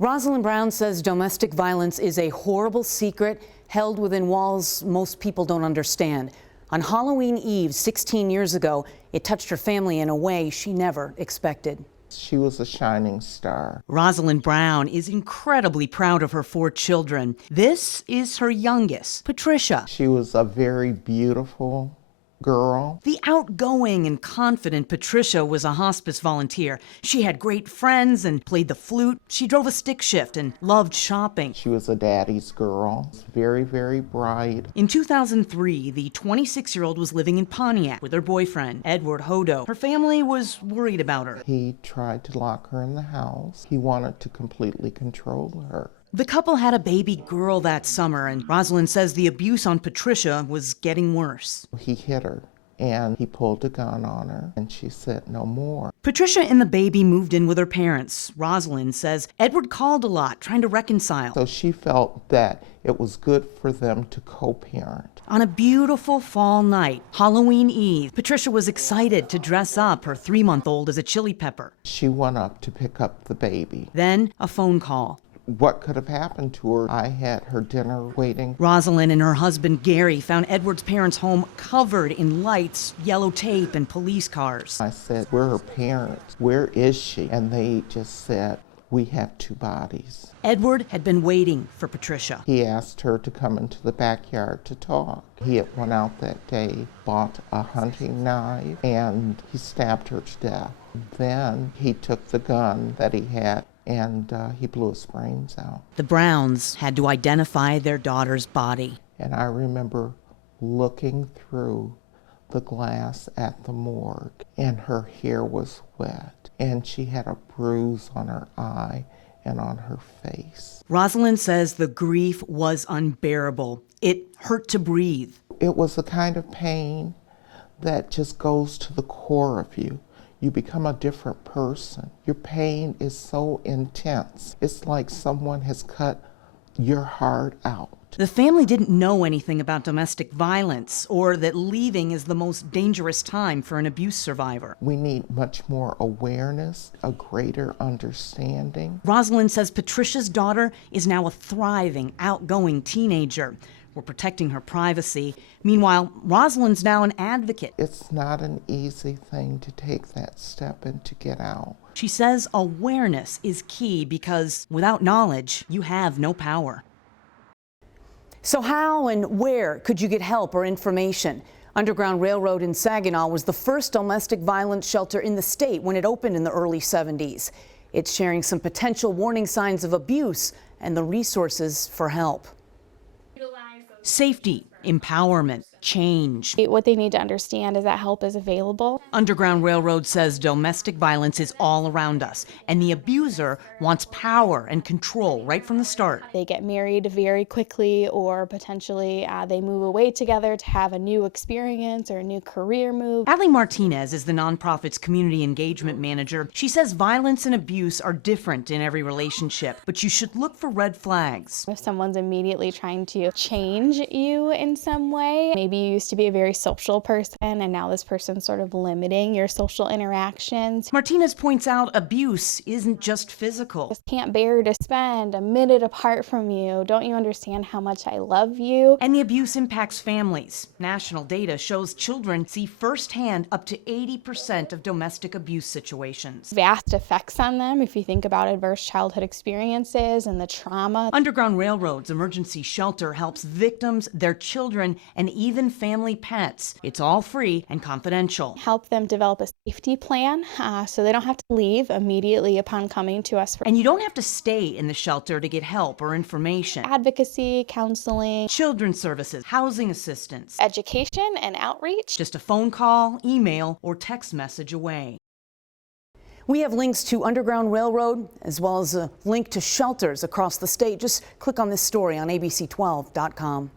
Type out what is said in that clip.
Rosaline Brown says domestic violence is a horrible secret held within walls most people don't understand. On Halloween Eve 16 years ago, it touched her family in a way she never expected. She was a shining star. Rosaline Brown is incredibly proud of her 4 children. This is her youngest, Patricia. She was a very beautiful girl. The outgoing and confident Patricia was a hospice volunteer. She had great friends and played the flute. She drove a stick shift and loved shopping. She was a daddy's girl. Very, very bright. In 2003, the 26-year-old was living in Pontiac with her boyfriend, Edward Hodo. Her family was worried about her. He tried to lock her in the house. He wanted to completely control her. The couple had a baby girl that summer, and Rosaline says the abuse on Patricia was getting worse. He hit her, and he pulled a gun on her, and she said no more. Patricia and the baby moved in with her parents. Rosaline says Edward called a lot, trying to reconcile. So she felt that it was good for them to co-parent. On a beautiful fall night, Halloween Eve, Patricia was excited to dress up her 3-month-old as a chili pepper. She went up to pick up the baby. Then a phone call. What could have happened to her? I had her dinner waiting. Rosaline and her husband Gary found Edward's parents' home covered in lights, yellow tape, and police cars. I said, "We're her parents. Where is she?" And they just said, "We have 2 bodies." Edward had been waiting for Patricia. He asked her to come into the backyard to talk. He had went out that day, bought a hunting knife, and he stabbed her to death. Then he took the gun that he had and he blew his brains out. The Browns had to identify their daughter's body. And I remember looking through the glass at the morgue, and her hair was wet, and she had a bruise on her eye and on her face. Rosaline says the grief was unbearable. It hurt to breathe. It was the kind of pain that just goes to the core of you. You become a different person. Your pain is so intense. It's like someone has cut your heart out. The family didn't know anything about domestic violence or that leaving is the most dangerous time for an abuse survivor. We need much more awareness, a greater understanding. Rosaline says Patricia's daughter is now a thriving, outgoing teenager. We're protecting her privacy. Meanwhile, Rosaline's now an advocate. It's not an easy thing to take that step and to get out. She says awareness is key because without knowledge, you have no power. So how and where could you get help or information? Underground Railroad in Saginaw was the first domestic violence shelter in the state when it opened in the early 70s. It's sharing some potential warning signs of abuse and the resources for help. Safety, empowerment, change. What they need to understand is that help is available. Underground Railroad says domestic violence is all around us, and the abuser wants power and control right from the start. They get married very quickly, or potentially they move away together to have a new experience or a new career move. Allie Martinez is the nonprofit's community engagement manager. She says violence and abuse are different in every relationship, but you should look for red flags. If someone's immediately trying to change you in some way, maybe you used to be a very social person and now this person's sort of limiting your social interactions. Martinez points out abuse isn't just physical. Just can't bear to spend a minute apart from you. Don't you understand how much I love you? And the abuse impacts families. National data shows children see firsthand up to 80% of domestic abuse situations. Vast effects on them if you think about adverse childhood experiences and the trauma. Underground Railroad's emergency shelter helps victims, their children, and even family pets. It's all free and confidential. Help them develop a safety plan so they don't have to leave immediately upon coming to us. And you don't have to stay in the shelter to get help or information. Advocacy, counseling, children's services, housing assistance, education, and outreach. Just a phone call, email, or text message away. We have links to Underground Railroad as well as a link to shelters across the state. Just click on this story on abc12.com.